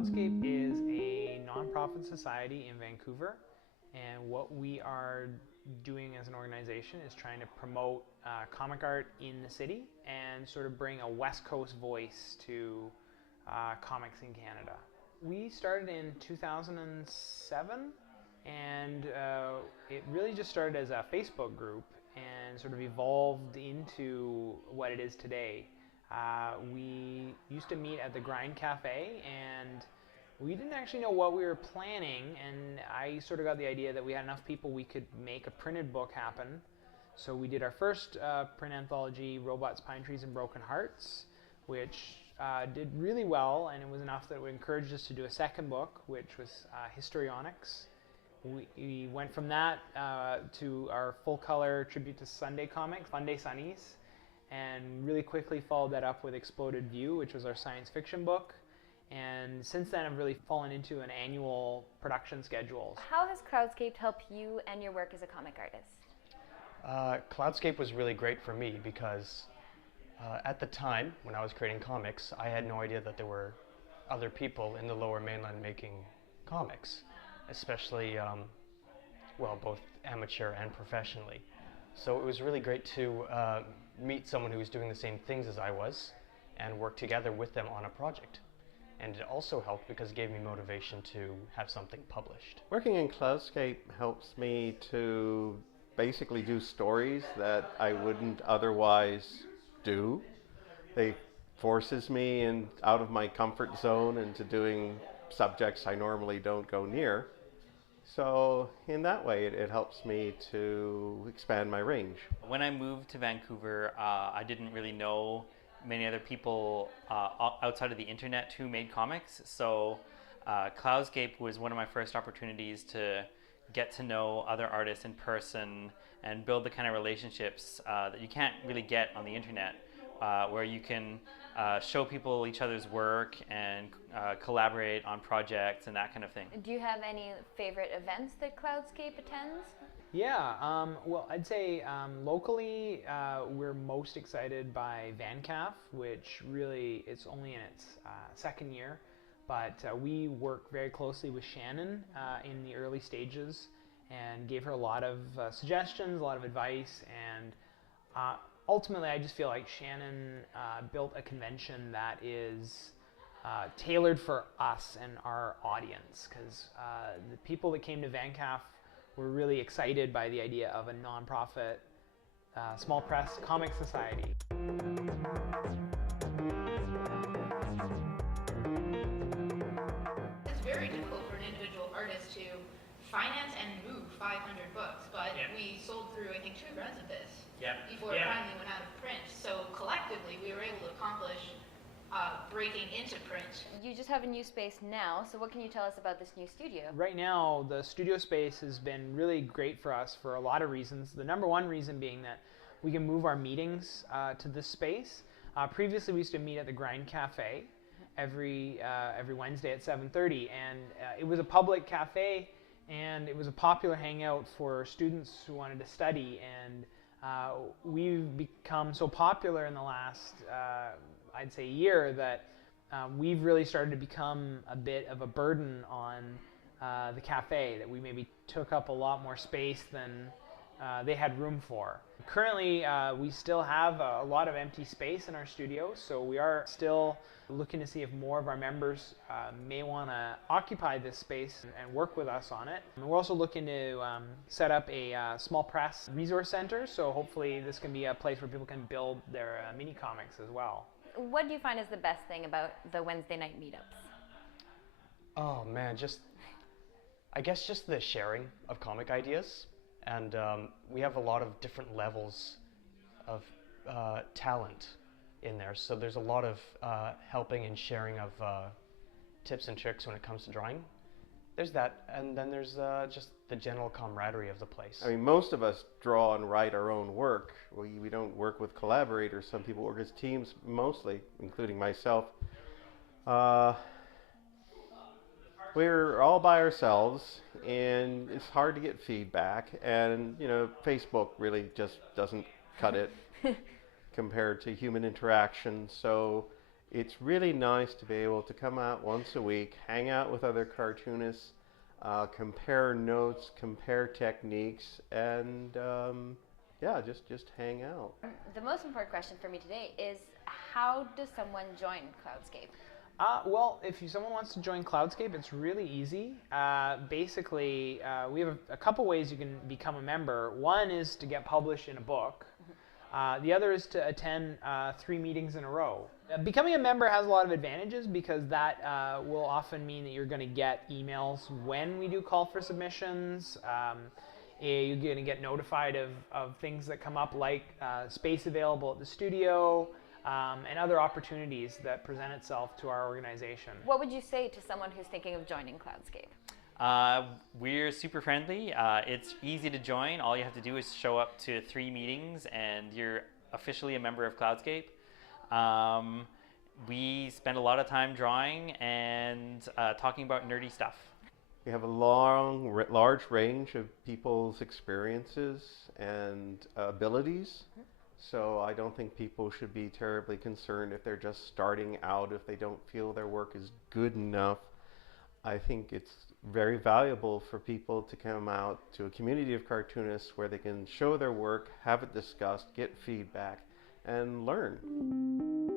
Cloudscape is a nonprofit society in Vancouver, and what we are doing as an organization is trying to promote comic art in the city and sort of bring a West Coast voice to comics in Canada. We started in 2007, and it really just started as a Facebook group and sort of evolved into what it is today. We used to meet at the Grind Cafe, and we didn't actually know what we were planning, and I sort of got the idea that we had enough people we could make a printed book happen. So we did our first print anthology, Robots, Pine Trees, and Broken Hearts, which did really well, and it was enough that it encouraged us to do a second book, which was Histrionics. We went from that to our full-color tribute to Sunday comic, Sunday Sunnies, and really quickly followed that up with Exploded View, which was our science fiction book. And since then, I've really fallen into an annual production schedule. How has Cloudscape helped you and your work as a comic artist? Cloudscape was really great for me because at the time, when I was creating comics, I had no idea that there were other people in the Lower Mainland making comics, especially, both amateur and professionally. So it was really great to meet someone who was doing the same things as I was and work together with them on a project. And it also helped because it gave me motivation to have something published. Working in Cloudscape helps me to basically do stories that I wouldn't otherwise do. It forces me out of my comfort zone into doing subjects I normally don't go near. So in that way, it helps me to expand my range. When I moved to Vancouver, I didn't really know many other people outside of the internet who made comics. So Cloudscape was one of my first opportunities to get to know other artists in person and build the kind of relationships that you can't really get on the internet, where you can show people each other's work and collaborate on projects and that kind of thing. Do you have any favorite events that Cloudscape attends? Yeah, well, I'd say locally we're most excited by VanCaf, which really it's only in its second year, but we work very closely with Shannon in the early stages and gave her a lot of suggestions, a lot of advice, and ultimately I just feel like Shannon built a convention that is tailored for us and our audience, because the people that came to VanCaf were really excited by the idea of a non-profit, small press comic society. It's very difficult for an individual artist to finance and move 500 books, but we sold through, I think, 2 runs of this before it finally went out of print. So collectively, we were able to accomplish breaking into print. You just have a new space now, so what can you tell us about this new studio? Right now, the studio space has been really great for us for a lot of reasons. The number one reason being that we can move our meetings to this space. Previously, we used to meet at the Grind Cafe every Wednesday at 7:30, and it was a public cafe, and it was a popular hangout for students who wanted to study, and we've become so popular in the last I'd say year that we've really started to become a bit of a burden on the cafe, that we maybe took up a lot more space than they had room for. Currently, we still have a lot of empty space in our studio, so we are still looking to see if more of our members may want to occupy this space and work with us on it. And we're also looking to set up a small press resource center, so hopefully this can be a place where people can build their mini comics as well. What do you find is the best thing about the Wednesday night meetups? Oh man, I guess just the sharing of comic ideas. And we have a lot of different levels of talent in there. So there's a lot of helping and sharing of tips and tricks when it comes to drawing. There's that, and then there's just the general camaraderie of the place. I mean, most of us draw and write our own work. We don't work with collaborators. Some people work as teams, mostly, including myself. We're all by ourselves, and it's hard to get feedback, and Facebook really just doesn't cut it compared to human interaction. So it's really nice to be able to come out once a week, hang out with other cartoonists, compare notes, compare techniques, and yeah, just hang out. The most important question for me today is, how does someone join Cloudscape? Well, if someone wants to join Cloudscape, it's really easy. Basically, we have a couple ways you can become a member. One is to get published in a book. The other is to attend 3 meetings in a row. Becoming a member has a lot of advantages because that will often mean that you're going to get emails when we do call for submissions. You're going to get notified of things that come up, like space available at the studio, and other opportunities that present itself to our organization. What would you say to someone who's thinking of joining Cloudscape? We're super friendly. It's easy to join. All you have to do is show up to 3 meetings and you're officially a member of Cloudscape. We spend a lot of time drawing and talking about nerdy stuff. We have a large range of people's experiences and abilities. So I don't think people should be terribly concerned if they're just starting out, if they don't feel their work is good enough. I think it's very valuable for people to come out to a community of cartoonists where they can show their work, have it discussed, get feedback, and learn.